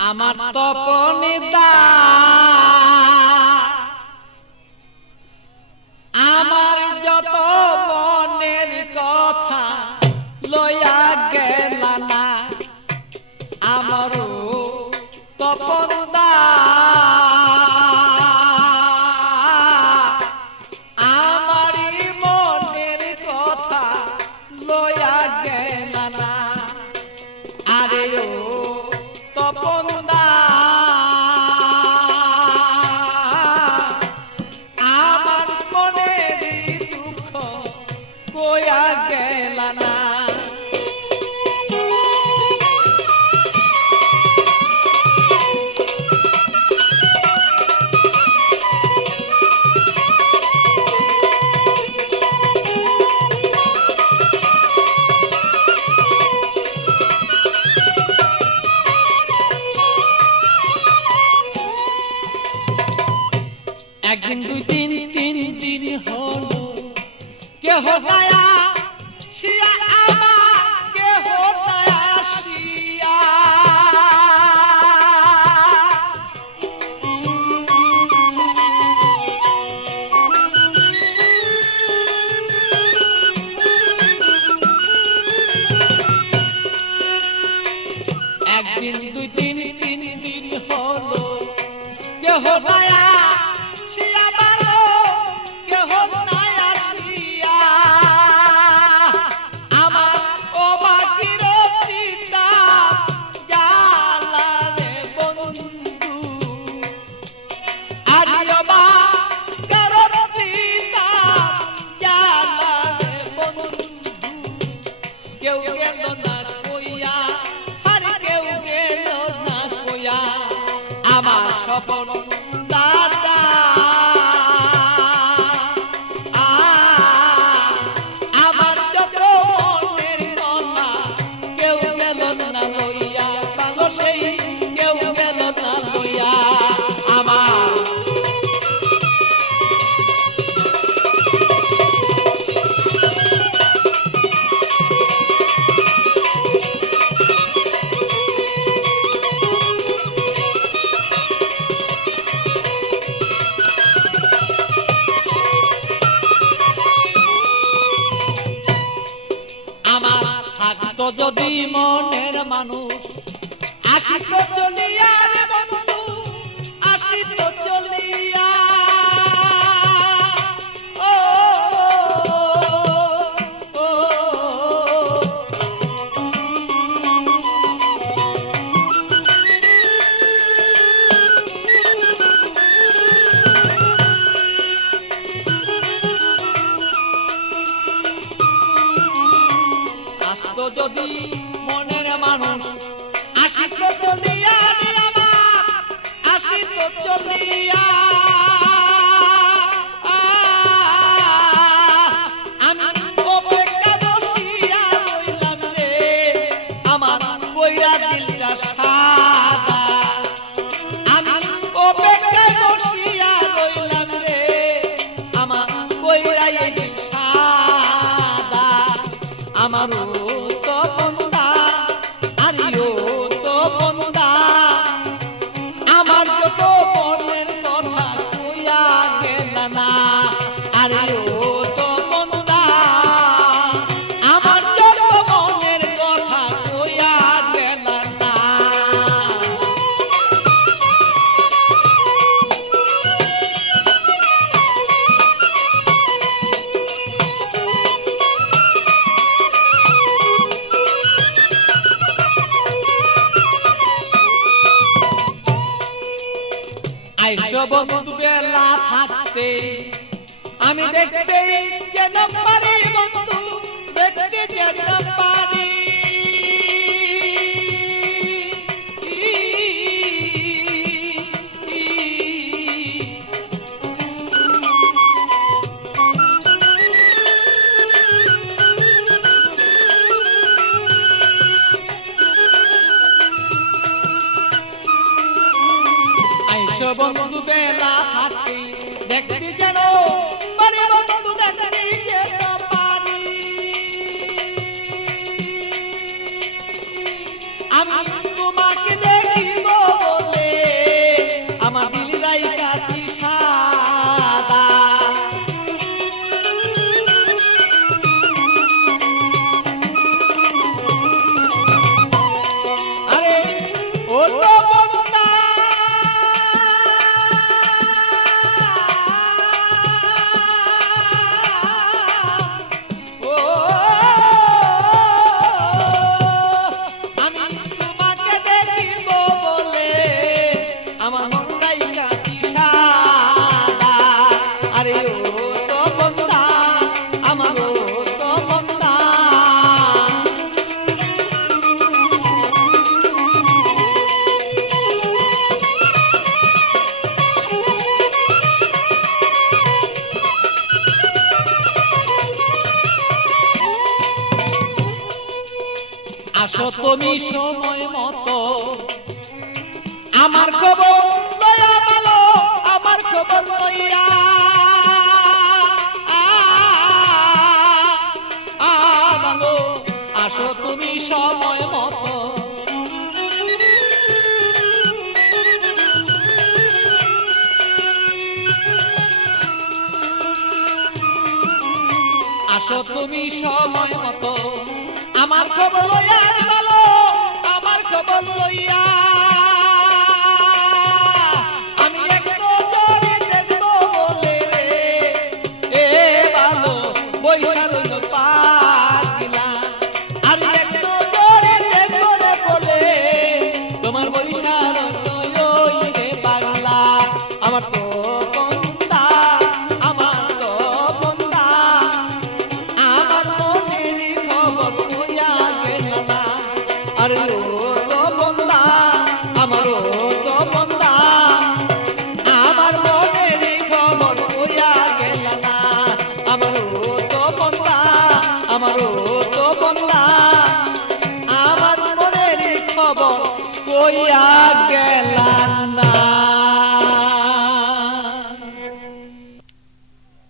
আমার তপনিতা আমার যত মনের কথা লইয়া গেল না আমারও তপনদা আমারই মনের কথা লইয়া গেল না আরে ও তপনদা আমার মনের দুঃখ কইয়া গেল না একদিন দুই দিন তিন দিন হলো কেহ দয়া শিয়া আমার কেহ দয়া শিয়া একদিন দুই দিন তিন দিন হলো কেহ দয়া আমার স্বপন দাদা আমার যত মনের কথা কেউ গেল না লইয়া ভালো সেই কেউ গেল না লইয়া আমার থাকতো যদি মনের মানুষ আসিত চলিয়া রে বন্ধু আসিত চলিয়া ও যদি মনের মানুষ আসিত চলিয়া রে আমার আসিত চলিয়া আমি অপেক্ষা বসিয়া রইলাম রে আমার কইরা দিলটা সাদা আমি অপেক্ষা বসিয়া রইলাম রে আমার কইরা দিল সাদা আমারও আমার যত মনের কথা কইয়া গেল না আরে ও তো মন্দা আমার যত মনের কথা কইয়া গেল না আইসো বন্ধু বেলা থাকতে আমি দেখতে যেন পারি বন্ধু দেখতে যেন পারি আইসো বন্ধু বেলা থাকতে দেখতে যেন পারি বন্ধু দেখতে যেন পারি আমি তোমাকে দেখিব তুমি সময় মতো আমার খবর লইয়া ভালো আমার খবর লইয়া ভালো আসো তুমি সময় মতো আসো তুমি সময় মতো আমার খবর লইয়া ভালো আমার খবর লইয়া আমি একটু জোরে দেখবো বলে এ ভালো বৈশাল পাগলা আমি একটু জোরে দেখবো রে বলে তোমার বৈশাল রে পাগলা আমার তো বন্দা আমার তো বন্দা আমার মনের খবর কইয়া গেল না আরে ও তো বন্দা আমার ও তো বন্দা আমার মনের খবর কইয়া গেল না আমার ও তো বন্দা আমার ও তো বন্দা আমার মনের খবর কইয়া গেল